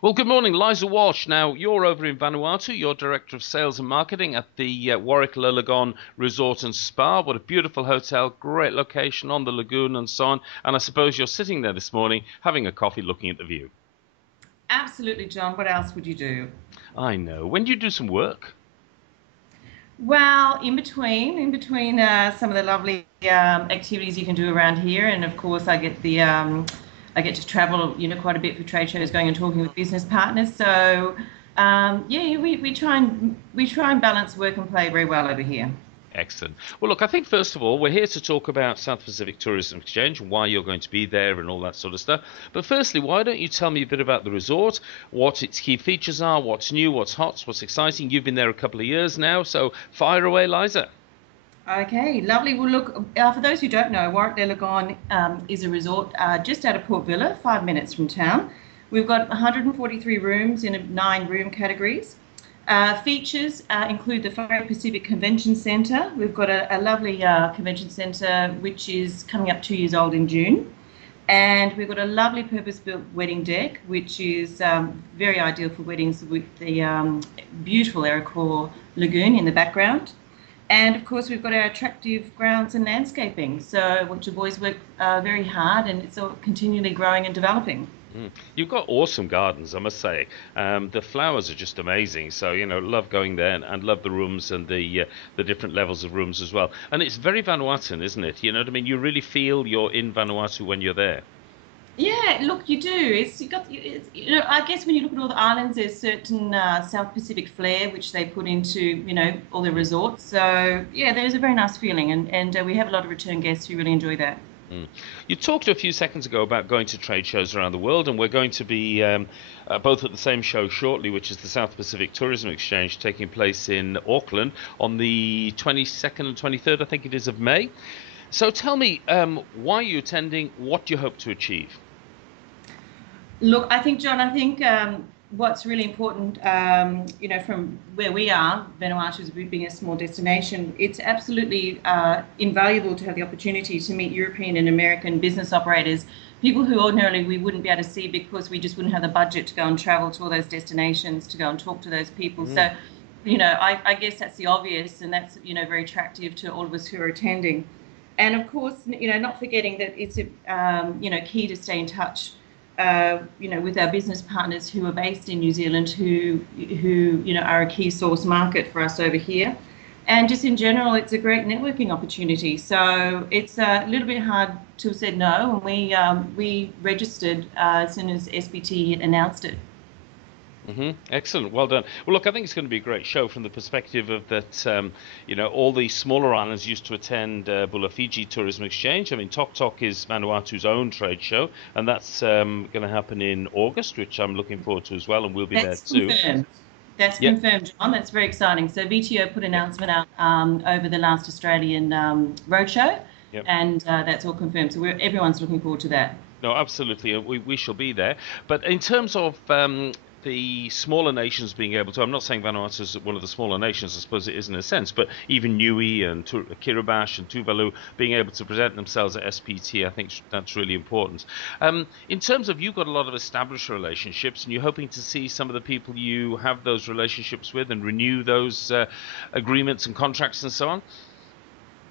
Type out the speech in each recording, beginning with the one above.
Well, good morning, Liza Walsh. Now, you're over in Vanuatu. You're Director of Sales and Marketing at the Warwick Le Lagon Resort and Spa. What a beautiful hotel, great location on the lagoon and so on. And I suppose you're sitting there this morning having a coffee looking at the view. Absolutely, John. What else would you do? I know. When do you do some work? Well, in between some of the lovely activities you can do around here, and of course, I get to travel, quite a bit for trade shows, going and talking with business partners. So, yeah, we try and balance work and play very well over here. Excellent. Well, look, I think first of all, we're here to talk about South Pacific Tourism Exchange and why you're going to be there and all that sort of stuff. But firstly, why don't you tell me a bit about the resort, what its key features are, what's new, what's hot, what's exciting? You've been there a couple of years now, so fire away, Liza. Okay, lovely. Well, look, for those who don't know, Warwick Le Lagon is a resort just out of Port Vila, 5 minutes from town. We've got 143 rooms in 9 room categories. Features include the Faro Pacific Convention Centre. We've got a lovely convention centre which is coming up 2 years old in June. And we've got a lovely purpose-built wedding deck, which is very ideal for weddings with the beautiful Aracor Lagoon in the background. And of course, we've got our attractive grounds and landscaping, so which have always worked very hard, and it's all continually growing and developing. You've got awesome gardens, I must say. The flowers are just amazing. So, love going there and love the rooms and the different levels of rooms as well. And it's very Vanuatuan, isn't it? You know what I mean? You really feel you're in Vanuatu when you're there. Yeah, look, you do. I guess when you look at all the islands, there's certain South Pacific flair which they put into, all the resorts. So yeah, there's a very nice feeling, and we have a lot of return guests who really enjoy that. Mm. You talked a few seconds ago about going to trade shows around the world, and we're going to be both at the same show shortly, which is the South Pacific Tourism Exchange taking place in Auckland on the 22nd and 23rd, I think it is, of May. So tell me, why are you attending? What do you hope to achieve? Look, I think, John, what's really important, from where we are, Vanuatu is being a small destination, it's absolutely invaluable to have the opportunity to meet European and American business operators, people who ordinarily we wouldn't be able to see because we just wouldn't have the budget to go and travel to all those destinations to go and talk to those people. So, I guess that's the obvious, and that's, very attractive to all of us who are attending. And of course, not forgetting that it's, key to stay in touch with our business partners who are based in New Zealand, who are a key source market for us over here, and just in general, it's a great networking opportunity. So it's a little bit hard to have said no, and we registered as soon as SPT announced it. Excellent, well done. Well, look, I think it's going to be a great show from the perspective of that. All the smaller islands used to attend Bula Fiji Tourism Exchange. I mean, Tok Tok is Vanuatu's own trade show, and that's going to happen in August, which I'm looking forward to as well, and we'll be there That's too. confirmed. That's Yep. confirmed, John. That's very exciting. So VTO put an announcement out over the last Australian roadshow, Yep. and that's all confirmed. So everyone's looking forward to that. No, absolutely. We shall be there. But in terms of the smaller nations being able to, I'm not saying Vanuatu is one of the smaller nations, I suppose it is in a sense, but even Niue and Kiribati and Tuvalu being able to present themselves at SPT, I think that's really important. In terms of, you've got a lot of established relationships, and you're hoping to see some of the people you have those relationships with and renew those agreements and contracts and so on.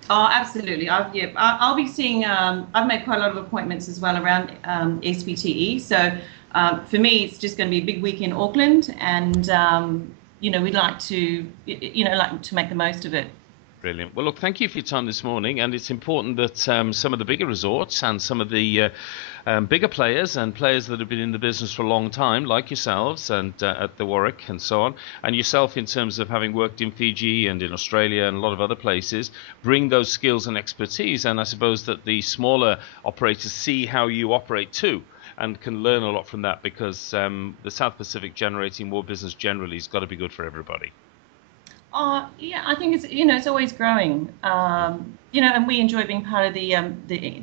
Oh, absolutely. I'll be seeing. I've made quite a lot of appointments as well around SPTE. So for me, it's just going to be a big week in Auckland, and we'd like to make the most of it. Brilliant. Well, look, thank you for your time this morning. And it's important that some of the bigger resorts and some of the bigger players and players that have been in the business for a long time, like yourselves and at the Warwick and so on, and yourself in terms of having worked in Fiji and in Australia and a lot of other places, bring those skills and expertise. And I suppose that the smaller operators see how you operate too, and can learn a lot from that, because the South Pacific generating more business generally has got to be good for everybody. Oh, yeah, I think it's always growing. And we enjoy being part of the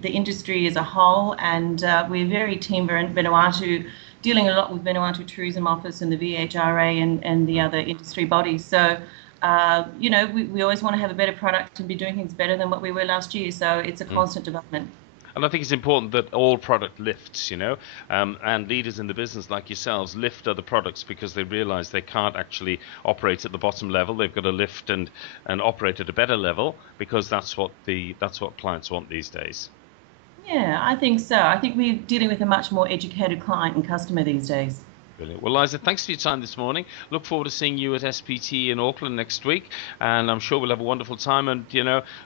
industry as a whole, and we're very team Vanuatu, dealing a lot with Vanuatu Tourism Office and the VHRA and the other industry bodies. So, we always want to have a better product and be doing things better than what we were last year. So it's a constant development. And I think it's important that all product lifts, and leaders in the business like yourselves lift other products because they realize they can't actually operate at the bottom level. They've got to lift and operate at a better level because that's what clients want these days. Yeah, I think so. I think we're dealing with a much more educated client and customer these days. Brilliant. Well, Liza, thanks for your time this morning. Look forward to seeing you at SPT in Auckland next week, and I'm sure we'll have a wonderful time. And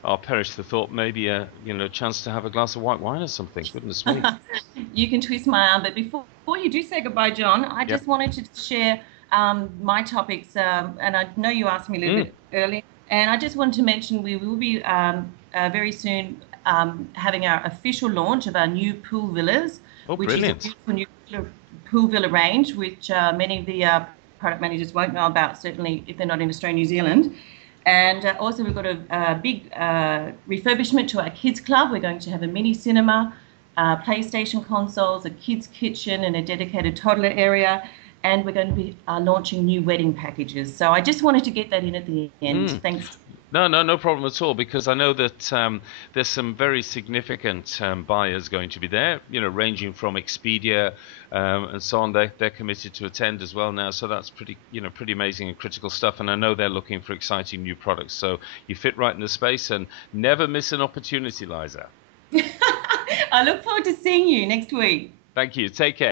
I'll perish the thought, maybe a chance to have a glass of white wine or something. Goodness me. You can twist my arm, but before you do say goodbye, John, I just wanted to share my topics, and I know you asked me a little bit earlier, and I just wanted to mention we will be very soon having our official launch of our new pool villas, which brilliant. is a beautiful new pool villa range, which many of the product managers won't know about, certainly if they're not in Australia, New Zealand. And also we've got a big refurbishment to our kids club. We're going to have a mini cinema, PlayStation consoles, a kids kitchen, and a dedicated toddler area. And we're going to be launching new wedding packages. So I just wanted to get that in at the end. Thanks. No problem at all, because I know that there's some very significant buyers going to be there, ranging from Expedia and so on. They're committed to attend as well now, so that's pretty amazing and critical stuff. And I know they're looking for exciting new products. So you fit right in the space, and never miss an opportunity, Liza. I look forward to seeing you next week. Thank you. Take care.